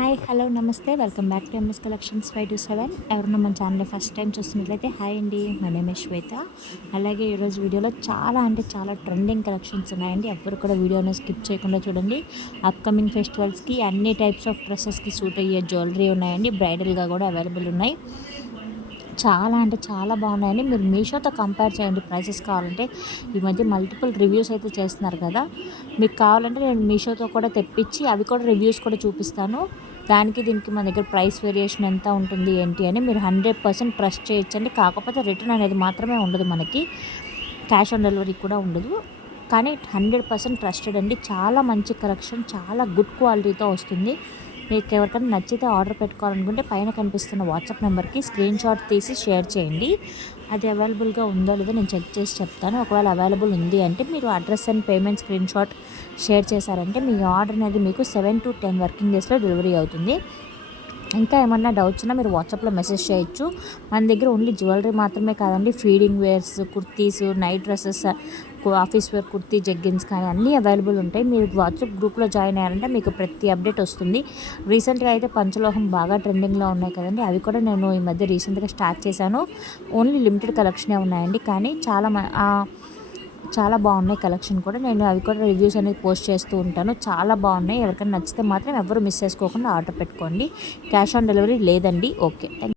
Hi hello నమస్తే welcome back to MS collections 527. ఎవరన్నా మన ఛానల్ ఫస్ట్ టైం చూస్తున్నట్లయితే హాయ్ అండి, మా నేమ్ శ్వేత. అలాగే ఈరోజు వీడియోలో చాలా అంటే చాలా ట్రెండింగ్ కలెక్షన్స్ ఉన్నాయండి. ఎవరు కూడా వీడియోని స్కిప్ చేయకుండా చూడండి. అప్కమింగ్ ఫెస్టివల్స్కి అన్ని టైప్స్ ఆఫ్ డ్రెస్సెస్కి సూట్ అయ్యే జ్యువెలరీ ఉన్నాయండి. బ్రైడల్గా కూడా అవైలబుల్ ఉన్నాయి. చాలా అంటే చాలా బాగున్నాయండి. మీరు మీషోతో కంపేర్ చేయండి ప్రైసెస్ కావాలంటే. ఈ మధ్య మల్టిపుల్ రివ్యూస్ అయితే చేస్తున్నారు కదా, మీకు కావాలంటే నేను మీషోతో కూడా తెప్పించి అవి కూడా రివ్యూస్ కూడా చూపిస్తాను. దానికి దీనికి మన దగ్గర ప్రైస్ వేరియేషన్ ఎంత ఉంటుంది ఏంటి అని మీరు 100% ట్రస్ట్ చేయొచ్చండి. కాకపోతే రిటర్న్ అనేది మాత్రమే ఉండదు, మనకి క్యాష్ ఆన్ డెలివరీ కూడా ఉండదు. కానీ 100% ట్రస్టెడ్ అండి. చాలా మంచి కలెక్షన్, చాలా గుడ్ క్వాలిటీతో వస్తుంది. మీకు ఎవరికైనా నచ్చితే ఆర్డర్ పెట్టుకోవాలనుకుంటే పైన కనిపిస్తున్న వాట్సాప్ నెంబర్కి స్క్రీన్ షాట్ తీసి షేర్ చేయండి. అది అవైలబుల్గా ఉందో లేదో నేను చెక్ చేసి చెప్తాను. ఒకవేళ అవైలబుల్ ఉంది అంటే మీరు address and payment screen shot share చేశారంటే మీ ఆర్డర్ అనేది మీకు 7 to 10 వర్కింగ్ డేస్లో డెలివరీ అవుతుంది. ఇంకా ఏమన్నా డౌట్స్ ఉన్నా మీరు వాట్సాప్లో మెసేజ్ చేయొచ్చు. మన దగ్గర ఓన్లీ జ్యువెలరీ మాత్రమే కాదండి, feeding wears, kurtis, night dresses, office wear kurti, jeggings కానీ అన్నీ అవైలబుల్ ఉంటాయి. మీరు వాట్సాప్ గ్రూప్లో జాయిన్ అయ్యారంటే మీకు ప్రతి అప్డేట్ వస్తుంది. రీసెంట్గా అయితే పంచలోహం బాగా ట్రెండింగ్లో ఉన్నాయి కదండి, అవి కూడా నేను ఈ మధ్య రీసెంట్గా స్టార్ట్ చేశాను. ఓన్లీ లిమిటెడ్ కలెక్షనే ఉన్నాయండి, కానీ చాలా బాగున్నాయి కలెక్షన్ కూడా. నేను అవి కూడా రివ్యూస్ అనేది పోస్ట్ చేస్తూ ఉంటాను. చాలా బాగున్నాయి. ఎవరికైనా నచ్చితే మాత్రం ఎవరు మిస్ చేసుకోకుండా ఆర్డర్ పెట్టుకోండి. క్యాష్ ఆన్ డెలివరీ లేదండి. Okay, thank